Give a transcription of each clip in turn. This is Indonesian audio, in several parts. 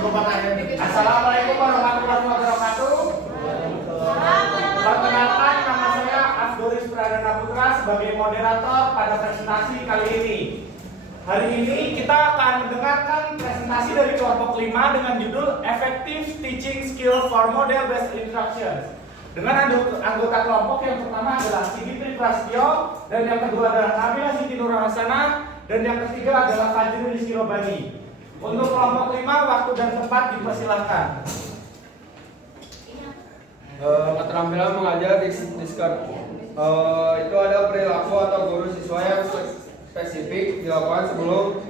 Assalamualaikum warahmatullahi wabarakatuh. Perkenalkan, nama saya Asdoris Pradana Putra sebagai moderator pada presentasi kali ini. Hari ini kita akan mendengarkan presentasi dari kelompok 5 dengan judul Effective Teaching Skill for Model Based Instruction. Dengan anggota kelompok yang pertama adalah Sigitri Prasetyo, dan yang kedua adalah Nabila Siti Nurhasana, dan yang ketiga adalah Fajrul Rizky Robani. Untuk kelompok 5, waktu dan tempat dipersilahkan. Keterampilan mengajar itu ada perilaku atau guru siswa yang spesifik dilakukan sebelum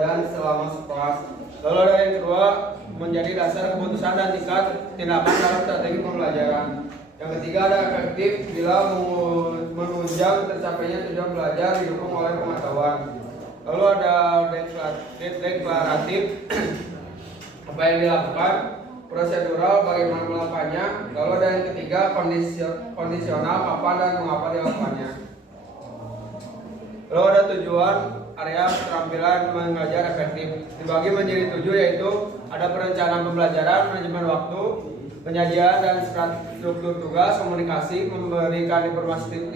dan selama kelas. Lalu ada yang kedua, menjadi dasar keputusan dan tingkat tindakan dalam strategi pembelajaran. Yang ketiga ada efektif bila menunjang tercapainya tujuan belajar didukung oleh pengetahuan. Lalu ada deklaratif apa yang dilakukan, prosedural bagaimana melakukannya. Lalu ada yang ketiga kondisional kapan dan mengapa dilakukannya. Lalu ada tujuan area keterampilan mengajar efektif dibagi menjadi 7, yaitu ada perencanaan pembelajaran, manajemen waktu, penyajian dan struktur tugas, komunikasi, memberikan informasi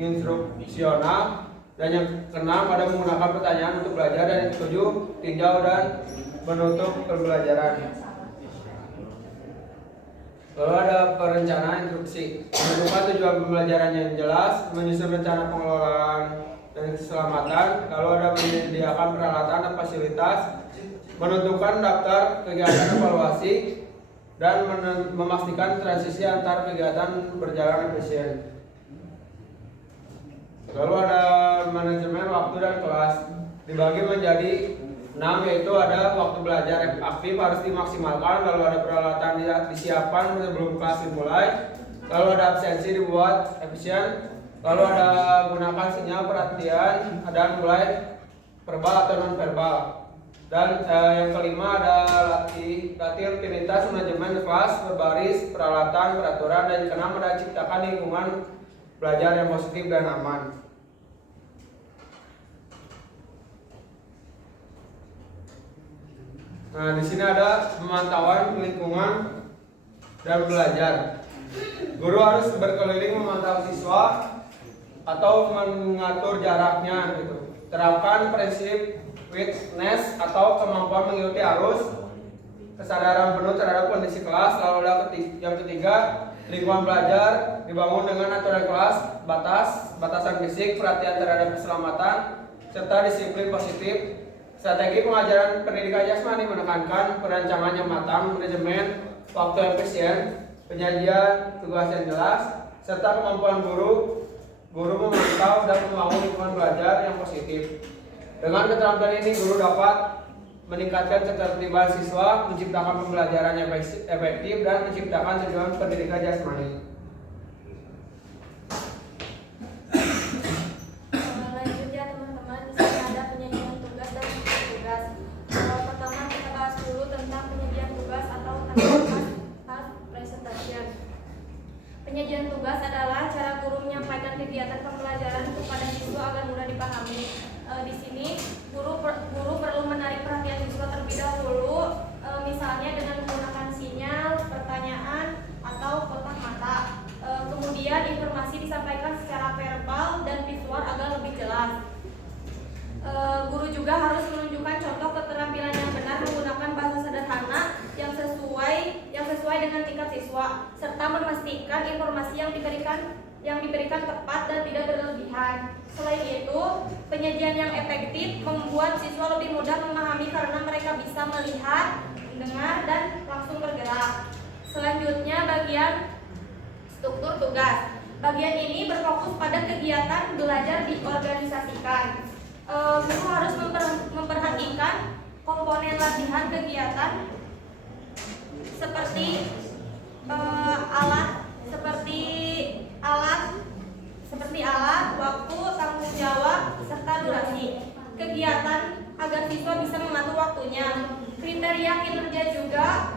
instruksional, dan yang keenam ada menggunakan pertanyaan untuk belajar, dan yang ketujuh tinjau dan menutup pembelajaran. Lalu ada perencanaan instruksi, menentukan tujuan pembelajaran yang jelas, menyusun rencana pengelolaan dan keselamatan. Lalu ada menyediakan peralatan dan fasilitas, menentukan daftar kegiatan evaluasi, dan memastikan transisi antar kegiatan berjalan efisien. Lalu ada manajemen waktu dan kelas, dibagi menjadi 6, yaitu ada waktu belajar aktif harus dimaksimalkan. Lalu ada peralatan disiapkan sebelum kelas dimulai. Lalu ada absensi dibuat efisien. Lalu ada gunakan sinyal perhatian dan mulai verbal atau non verbal. Dan yang kelima ada latih rutinitas manajemen kelas berbaris, peralatan, peraturan, dan yang keenam ada ciptakan lingkungan belajar yang positif dan aman. Nah, di sini ada pemantauan lingkungan dan belajar. Guru harus berkeliling memantau siswa atau mengatur jaraknya gitu. Terapkan prinsip witness atau kemampuan mengikuti arus, kesadaran penuh terhadap kondisi kelas. Lalu ada yang ketiga, lingkungan belajar dibangun dengan aturan kelas, batasan fisik, perhatian terhadap keselamatan, serta disiplin positif. Strategi pengajaran pendidikan jasmani menekankan perancangan yang matang, manajemen waktu efisien, penyajian tugas yang jelas, serta kemampuan guru memantau dan membangun lingkungan belajar yang positif. Dengan keterampilan ini, guru dapat meningkatkan ketertiban siswa, menciptakan pembelajaran yang efektif, dan menciptakan tujuan pendidikan jasmani. Penyajian tugas adalah cara guru menyampaikan kegiatan pembelajaran kepada siswa agar mudah dipahami. Di sini guru perlu menarik perhatian siswa terlebih dahulu, misalnya dengan menggunakan sinyal, pertanyaan, atau kotak mata. Kemudian informasi disampaikan secara verbal dan visual agar lebih jelas. Guru juga harus menunjukkan contoh keterampilan yang benar menggunakan bahasa sederhana yang sesuai dengan tingkat siswa, serta memastikan informasi yang diberikan tepat dan tidak berlebihan. Selain itu, penyajian yang efektif membuat siswa lebih mudah memahami karena mereka bisa melihat, mendengar, dan langsung bergerak. Selanjutnya, bagian struktur tugas. Bagian ini berfokus pada kegiatan belajar diorganisasikan. Guru harus memperhatikan komponen latihan kegiatan seperti alat, waktu, tanggung jawab, serta durasi kegiatan agar siswa bisa mengatur waktunya. Kriteria kinerja juga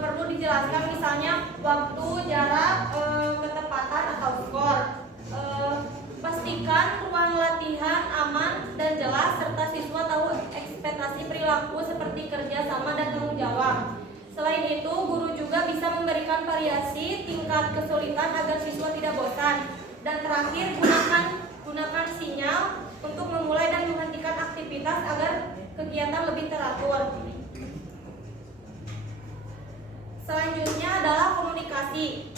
perlu dijelaskan, misalnya waktu, jarak, ketepatan, atau skor. Pastikan ruang latihan aman dan jelas serta siswa tahu ekspektasi perilaku seperti kerja sama bersama dan tanggung jawab. Selain itu, guru juga bisa memberikan variasi tingkat kesulitan agar siswa tidak bosan. Dan terakhir, gunakan sinyal untuk memulai dan menghentikan aktivitas agar kegiatan lebih teratur. Selanjutnya adalah komunikasi.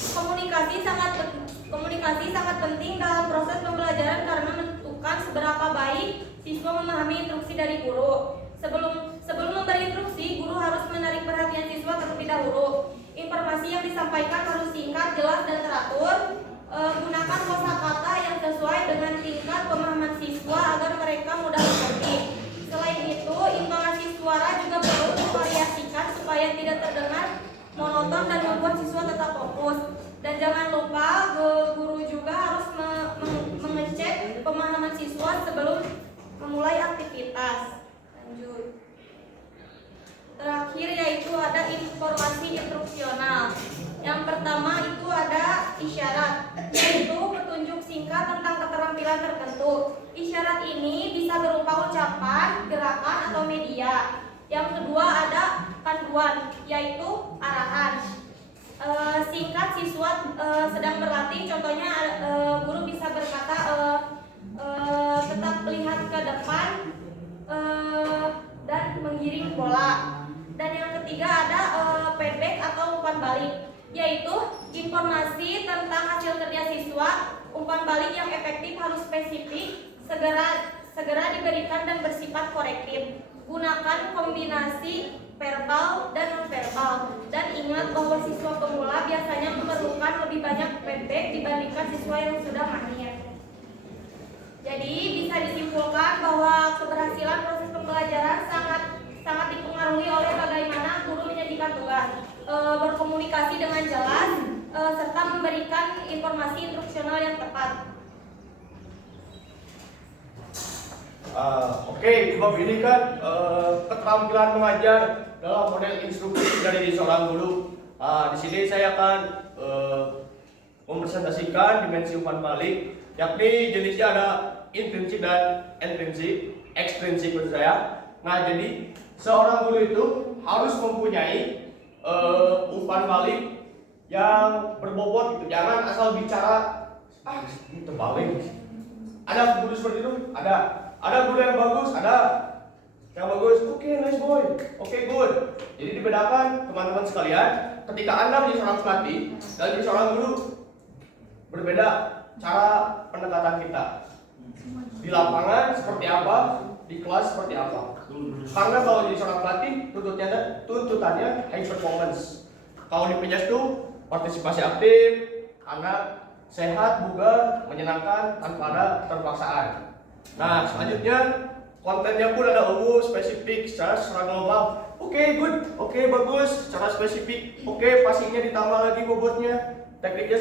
Komunikasi sangat penting dalam proses pembelajaran karena menentukan seberapa baik siswa memahami instruksi dari guru. Sebelum memberi instruksi, guru harus menarik perhatian siswa terlebih dahulu. Informasi yang disampaikan harus singkat, jelas, dan teratur. Gunakan kosakata yang sesuai dengan tingkat pemahaman siswa agar mereka mudah mengerti. Selain itu, intonasi suara juga perlu divariasikan supaya tidak terdengar monoton dan membuat siswa tetap fokus. Dan jangan lupa guru juga harus mengecek pemahaman siswa sebelum memulai aktivitas. Lanjut. Terakhir yaitu ada informasi instruksional. Yang pertama itu ada isyarat, yaitu petunjuk singkat tentang keterampilan tertentu. Isyarat ini bisa berupa ucapan, gerakan, atau media. Yang kedua ada panduan, yaitu arahan. Singkat siswa sedang berlatih, contohnya guru bisa berkata tetap melihat ke depan dan menggiring bola. Dan yang ketiga ada feedback atau umpan balik, yaitu informasi tentang hasil kerja siswa. Umpan balik yang efektif harus spesifik, segera diberikan dan bersifat korektif. Gunakan kombinasi verbal dan non-verbal. Dan ingat bahwa siswa pemula biasanya memerlukan lebih banyak feedback dibandingkan siswa yang sudah mahir. Jadi bisa disimpulkan bahwa keberhasilan proses pembelajaran sangat dipengaruhi oleh bagaimana guru menyajikan tugas, berkomunikasi dengan jelas, serta memberikan informasi instruksional yang tepat. Oke, bab ini kan keterampilan mengajar dalam model instruksi dari seorang guru. Di sini saya akan mempresentasikan dimensi umpan balik, yakni jenisnya ada intrinsik dan ekstrinsik menurut saya. Nah, jadi seorang guru itu harus mempunyai umpan balik yang berbobot gitu. Jangan asal bicara terbalik. Ada guru seperti itu? Ada guru yang bagus, ada yang bagus. Oke, nice boy. Oke, good. Jadi dibedakan teman-teman sekalian, ketika Anda menjadi seorang pelatih dan menjadi seorang guru, berbeda cara pendekatan kita. Di lapangan seperti apa, di kelas seperti apa. Karena kalau jadi seorang pelatih, tuntutannya high performance. Kalau di PJS itu partisipasi aktif, anak sehat, bugar, menyenangkan, tanpa ada keterpaksaan. Nah, selanjutnya kontennya pun ada umum, spesifik, secara global. Oke, good, oke, bagus, secara spesifik. Oke, passingnya ditambah lagi bobotnya, tekniknya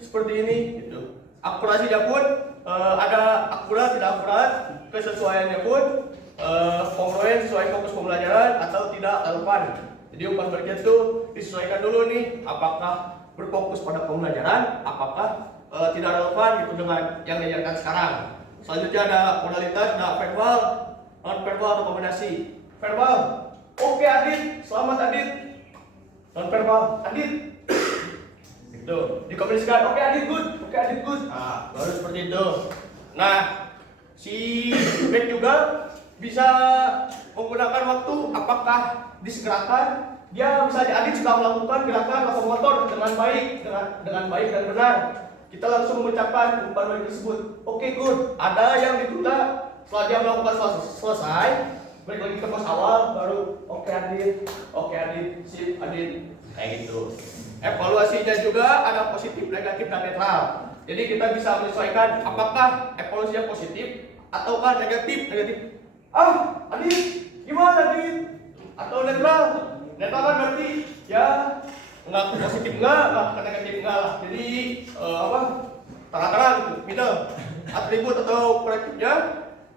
seperti ini, gitu. Akurasinya pun ada akurat, tidak akurat, kesesuaiannya pun kongruen sesuai fokus pembelajaran atau tidak relevan. Jadi umpan baliknya itu disesuaikan dulu nih, apakah berfokus pada pembelajaran, apakah tidak relevan gitu dengan yang diajarkan sekarang. Selanjutnya ada modalitas, ada verbal, non-verbal atau kombinasi. Verbal, oke Adit, selamat Adit. Non-verbal, Adit. Itu dikombinasikan, oke Adit good, oke Adit good. Nah, baru seperti itu. Nah, si back juga bisa menggunakan waktu, apakah disegerakan. Dia misalnya Adit sudah melakukan gerakan lokomotor dengan baik dan benar. Kita langsung mengucapkan umpan balik tersebut. Oke, good. Ada yang ditunda setelah dia melakukan selesai, balik lagi ke pos awal, baru oke Adit, sip Adit, kayak gitu. Evaluasinya juga ada positif, negatif, dan netral. Jadi kita bisa menyesuaikan apakah evaluasinya positif ataukah negatif. Adit, gimana Adit? Atau netral? Netral kan berarti ya enggak positif enggak negatif enggak lah. Jadi tengah-tengah gitu, middle. Atribut atau korektifnya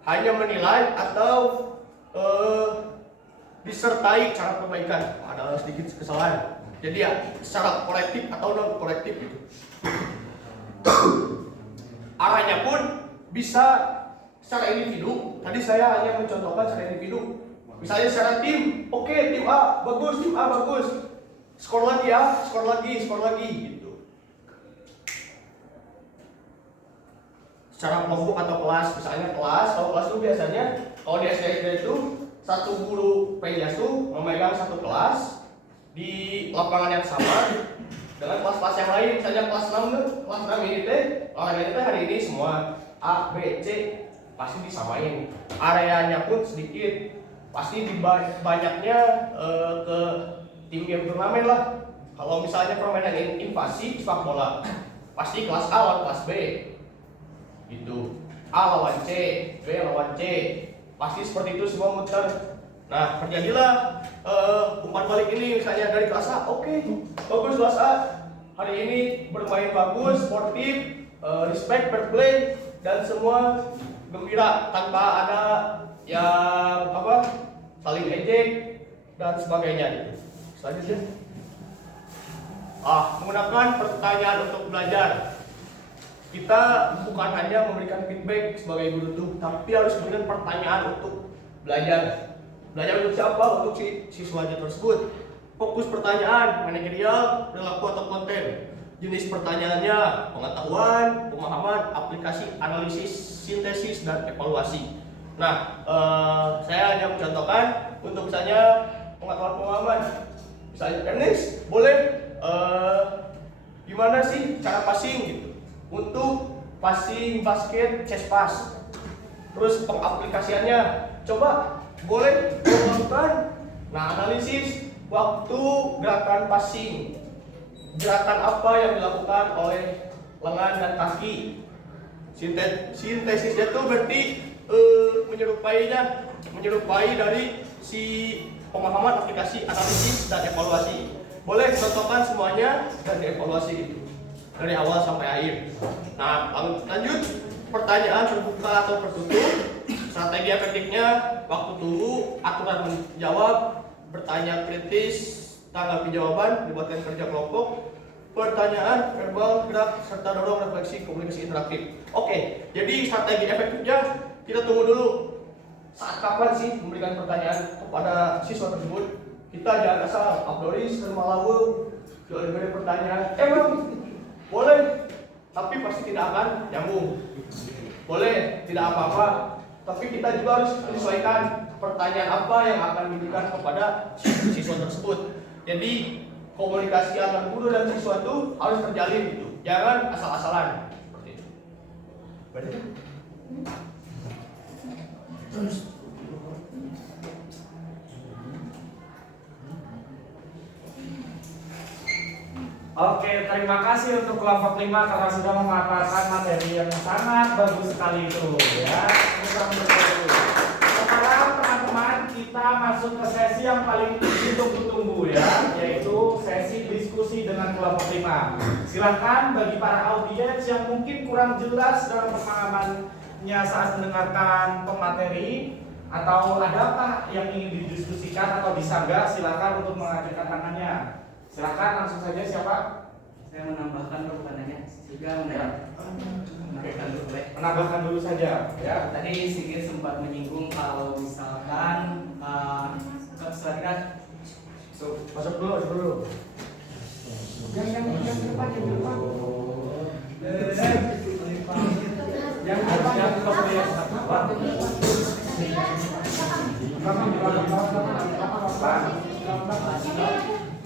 hanya menilai atau disertai cara perbaikan. Ada sedikit kesalahan. Jadi ya secara korektif atau non korektif gitu. Arahnya pun bisa secara individu. Tadi saya hanya mencontohkan secara individu. Misalnya secara tim, oke, tim A bagus. Skor lagi ya, skor lagi gitu. Secara kelompok atau kelas, misalnya kelas, kalau kelas itu biasanya kalau di SD itu satu guru PJS itu memegang satu kelas di lapangan yang sama dengan kelas-kelas yang lain. Misalnya kelas 6 ini teh olahraganya hari ini semua A, B, C pasti disamain. Areanya pun sedikit, pasti banyaknya ke tim game turnamen lah. Kalau misalnya permainan invasi sepak bola, pasti kelas A lawan kelas B. Gitu. A lawan C, B lawan C. Pasti seperti itu semua muter. Nah, terjadilah umpan balik ini misalnya dari kelas A, oke, bagus kelas A. Hari ini bermain bagus, sportif, respect, fair play, dan semua gembira tanpa ada yang saling ejek dan sebagainya gitu. Selanjutnya, menggunakan pertanyaan untuk belajar. Kita bukan hanya memberikan feedback sebagai guru tuh, tapi harus memberikan pertanyaan untuk belajar. Belajar untuk siapa? Untuk si siswanya tersebut. Fokus pertanyaan, manajerial, perilaku atau konten. Jenis pertanyaannya, pengetahuan, pemahaman, aplikasi, analisis, sintesis, dan evaluasi. Nah, saya hanya mencontohkan untuk misalnya pengetahuan pemahaman. Misalnya, Ernest, boleh gimana sih cara passing gitu? Untuk passing basket chest pass. Terus pengaplikasiannya, coba boleh melakukan. Nah, analisis waktu gerakan passing. Gerakan apa yang dilakukan oleh lengan dan kaki. Sintesisnya itu berarti menyerupai dari si pemahaman, aplikasi, analisis, dan evaluasi. Boleh contohkan semuanya dan dievaluasi itu dari awal sampai akhir. Nah, lanjut pertanyaan terbuka atau tertutup. Strategi efektifnya waktu tunggu, aturan menjawab, bertanya kritis, tanggapi jawaban, dibuatkan kerja kelompok, pertanyaan, verbal, gerak, serta dorong refleksi komunikasi interaktif. Oke, jadi strategi efektifnya kita tunggu dulu. Saat kapan sih memberikan pertanyaan kepada siswa tersebut? Kita jangan asal abdoris dan malawu jual beri pertanyaan. Boleh, tapi pasti tidak akan nyambung. Boleh, tidak apa-apa, tapi kita juga harus menyesuaikan pertanyaan apa yang akan diberikan kepada siswa tersebut. Jadi komunikasi antara guru dan siswa itu harus terjalin gitu. Jangan asal-asalan seperti itu. Berarti Oke, terima kasih untuk kelompok 5 karena sudah memaparkan materi yang sangat bagus sekali itu ya. Sekarang teman-teman kita masuk ke sesi yang paling ditunggu-tunggu ya, yaitu sesi diskusi dengan kelompok 5. Silahkan bagi para audiens yang mungkin kurang jelas dalam pemahamannya saat mendengarkan pemateri atau adakah yang ingin didiskusikan atau disanggah, silahkan untuk mengajukan tangannya. Silakan langsung saja siapa? Saya menambahkan pertanyaannya juga menambahkan dulu saja ya. Tadi Sigit sempat menyinggung kalau misalkan kesadaran Masuk dulu. Yang depan.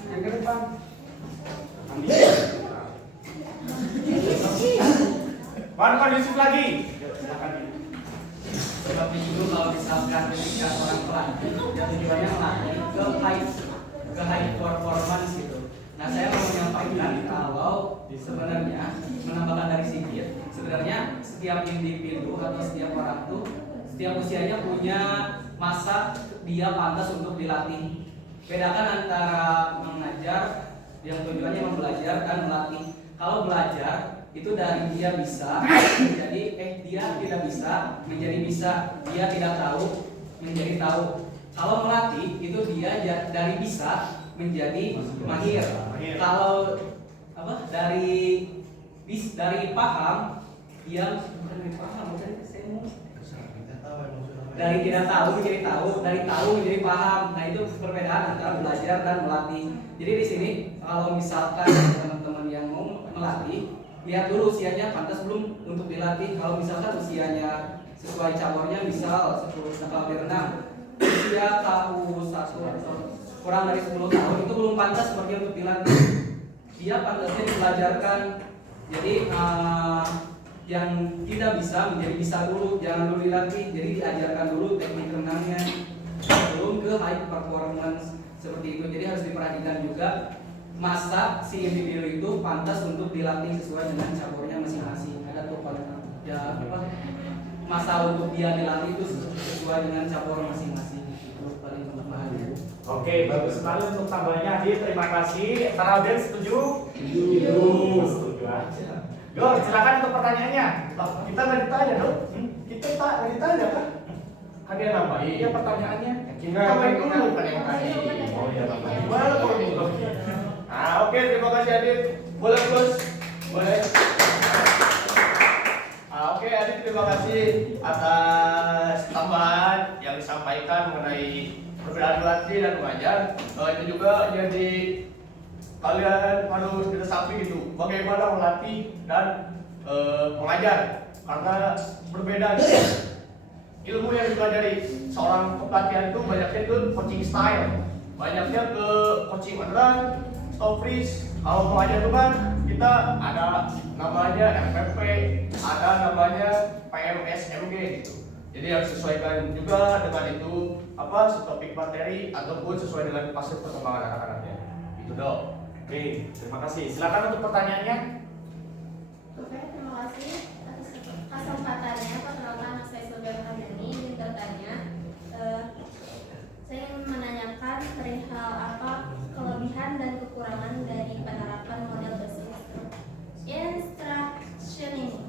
Yang ke depan. Mana kondusif lagi? Sebab itu kalau misalkan ketika orang pelatih dan tujuannya melatih ke high performance gitu. Nah, saya mau menyampaikan kalau sebenarnya menambahkan dari Sigit, sebenarnya setiap individu atau setiap orang tuh setiap usianya punya masa dia pantas untuk dilatih. Bedakan antara mengajar yang tujuannya membelajar dan melatih. Kalau belajar itu dari dia bisa menjadi dia tidak bisa menjadi bisa, dia tidak tahu menjadi tahu. Kalau melatih itu dia dari bisa menjadi mahir. Kalau dari paham dia bukan dari paham, bukan saya mau dari tidak tahu menjadi tahu, dari tahu menjadi paham. Nah itu perbedaan antara belajar dan melatih. Jadi di sini kalau misalkan teman-teman yang mau melatih, lihat dulu usianya pantas belum untuk dilatih. Kalau misalkan usianya sesuai cabornya, misal 10 tahun berenang, usia tahun 1 atau kurang dari 10 tahun itu belum pantas seperti untuk dilatih. Dia pantasnya dibelajarkan. Jadi yang tidak bisa menjadi bisa dulu, jangan dulu dilatih. Jadi diajarkan dulu teknik renangnya sebelum ke high performance seperti itu. Jadi harus diperhatikan juga masa si individu itu pantas untuk dilatih sesuai dengan cabornya masing-masing. Ada tuh ya apa masa untuk dia dilatih itu sesuai dengan cabur masing-masing. Itu paling penting. Oke, bagus sekali untuk tambahnya Adit. Terima kasih. Saralden setuju? Setuju aja. Go, silakan untuk pertanyaannya. Kita nggak ditanya dong. Kita nggak ditanya kan? Kan dia nambahin. Iya pertanyaannya. Kita Tambahin dulu. kan yang tadi. Oh iya, tambahin. Gimana kalau gitu? Oke, terima kasih Adit. Boleh Gus? Boleh. Oke Adit, terima kasih atas tambahan yang disampaikan mengenai perbedaan melatih dan mengajar. Itu juga jadi kalian harus kita samping itu bagaimana melatih dan mengajar, karena berbeda gitu. Ilmu yang dipelajari seorang kepelatihan itu banyaknya itu coaching style, banyaknya ke coaching beneran, stop freeze. Kalau mengajar itu kan kita ada namanya MPP, ada namanya PMSMG gitu. Jadi harus sesuaikan juga dengan itu topik materi ataupun sesuai dengan fase perkembangan anak-anaknya. Itu dong. Oke, terima kasih. Silakan untuk pertanyaannya. Oke, terima kasih atas kesempatannya perkenalkan anak saya Sylvia Ramdhani. Ingin bertanya, saya ingin menanyakan perihal apa kelebihan dan kekurangan dari penerapan model bus instruction ini.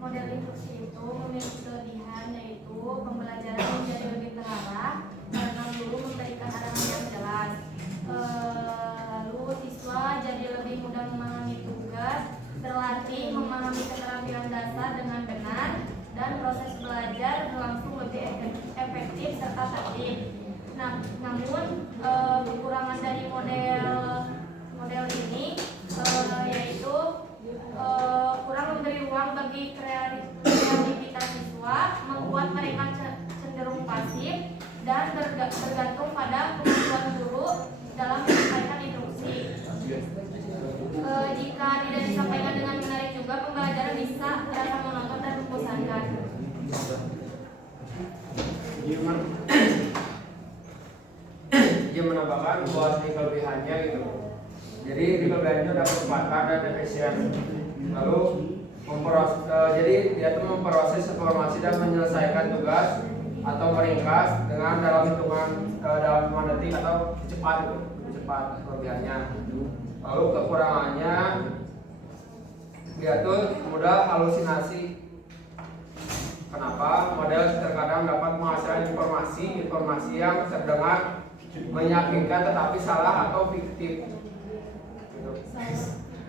Model instruksi itu memiliki kelebihan yaitu pembelajaran menjadi lebih terarah karena guru memberikan arahan yang jelas. Lalu siswa jadi lebih mudah memahami tugas, terlatih memahami keterampilan dasar dengan benar, dan proses belajar berlangsung lebih efektif serta tertib. Namun kekurangan dari model ini yaitu kurang memberi ruang bagi kreativitas siswa, membuat mereka cenderung pasif dan bergantung pada kemampuan guru dalam menyampaikan instruksi. Jika tidak disampaikan dengan menarik juga, pembelajaran bisa terasa monoton dan membosankan. Dia menambahkan buat kelebihannya gitu. Jadi di kelebihannya ada kecepatan dan efisien. Lalu jadi dia itu memproses informasi dan menyelesaikan tugas atau meringkas dengan dalam hitungan detik atau cepat gitu. cepat kelebihannya. Lalu kekurangannya dia tuh mudah halusinasi. Kenapa? Model terkadang dapat menghasilkan informasi yang terdengar meyakinkan tetapi salah atau fiktif. Gitu.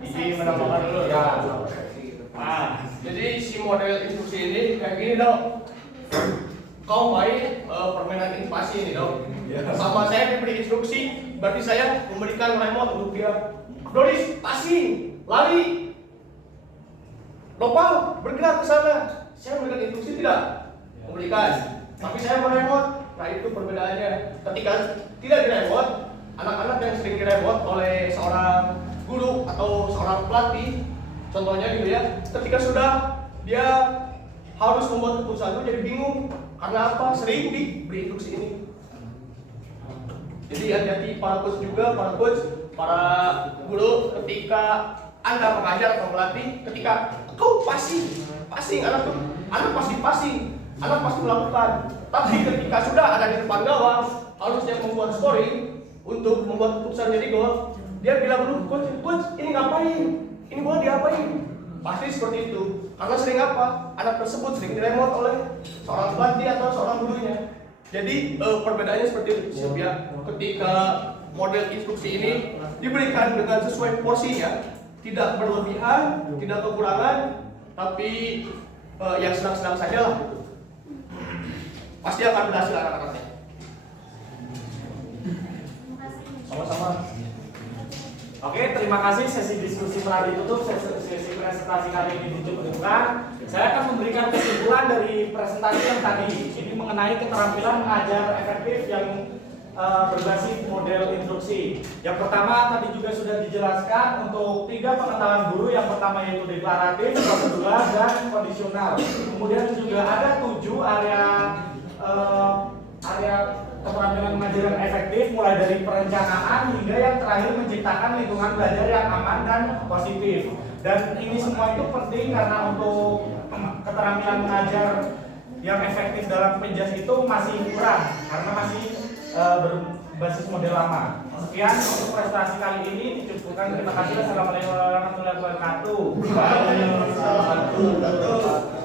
Izin menambahkan dulu. Ya, Jadi si model instruksi ini kayak gini dong. Kau main permainan invasi ini dong. Sama saya diberi instruksi, berarti saya memberikan remote untuk dia. Doris, passing, lari, lompat, bergerak ke sana. Saya memberikan instruksi tidak? Memberikan. Tapi saya meremote. Nah itu perbedaannya. Ketika tidak diremot, anak-anak yang sering diremot oleh seorang guru atau seorang pelatih, contohnya gitu ya, ketika sudah dia harus membuat keputusan itu jadi bingung. Karena apa? Sering diberi instruksi ini. Jadi hati-hati para coach juga, para guru, ketika Anda mengajar atau melatih, ketika kau passing anak pasti passing, anak pasti melakukan. Tapi ketika sudah ada di depan gawang, harusnya membuat scoring untuk membuat keputusan jadi gol, dia bilang dulu, coach ini ngapain? Ini bola diapain? Pasti seperti itu. Karena sering apa? Anak tersebut sering diremot oleh seorang pelatih atau seorang gurunya. Jadi perbedaannya seperti itu ya. Ketika model instruksi ini diberikan dengan sesuai porsinya, tidak berlebihan, tidak kekurangan, tapi yang sedang-sedang saja lah. Pasti akan berhasil anak-anaknya. Sama-sama. Oke, terima kasih. Sesi diskusi telah ditutup. Sesi presentasi kali ini dicukupkan. Saya akan memberikan kesimpulan dari presentasi yang tadi. Ini mengenai keterampilan mengajar efektif yang berbasis model instruksi. Yang pertama tadi juga sudah dijelaskan untuk 3 pengetahuan guru. Yang pertama yaitu deklaratif, prosedural, dan kondisional. Kemudian juga ada 7 area keterampilan mengajar yang efektif, mulai dari perencanaan hingga yang terakhir menciptakan lingkungan belajar yang aman dan positif. Dan ini semua itu penting karena untuk keterampilan mengajar yang efektif dalam PJAS itu masih kurang karena masih berbasis model lama. Sekian untuk prestasi kali ini dicukupkan. Terima kasih. Assalamualaikum warahmatullahi wabarakatuh. Waalaikumsalam warahmatullahi wabarakatuh.